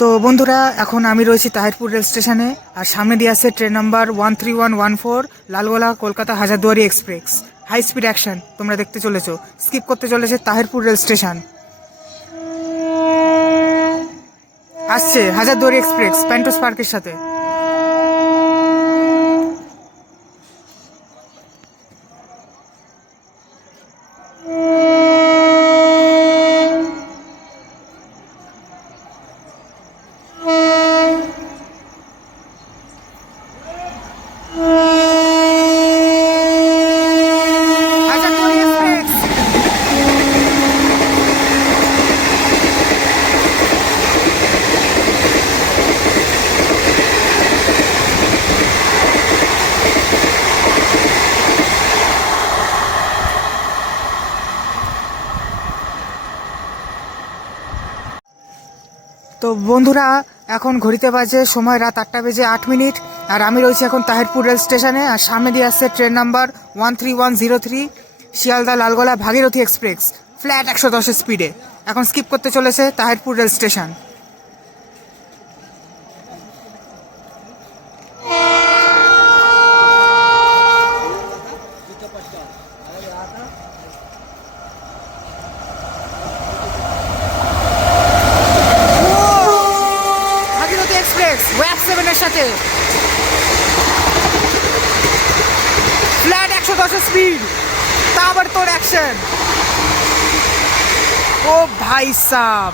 তো বন্ধুরা, এখন আমি রয়েছি তাহিরপুর রেল স্টেশনে। আর সামনে দিয়ে আছে train number 13114 Lalgola Kolkata Hazarduari express. High speed action তোমরা দেখতে চলেছো। স্কিপ করতে চলেছে তাহিরপুর রেল স্টেশন। আসছে হাজারদুয়ারি এক্সপ্রেস প্যান্টোস পার্কের সাথে। হাজারদুয়ারি এক্সপ্রেস। তো বন্ধুরা, এখন ঘড়িতে বাজে সময় রাত 8:08। আর আমি রয়েছি এখন তাহিরপুর রেল স্টেশনে। আর সামনে দিয়ে আসছে train number 13103 Sealdah Lalgola Bhagirathi express flat 110 স্পিডে। এখন স্কিপ করতে চলেছে Tahirpur rail station. Bhagirathi express web 7 এর সাথে ফ্ল্যাট 110 স্পিড, তাবড়তোড় অ্যাকশন। ও ভাই সাব।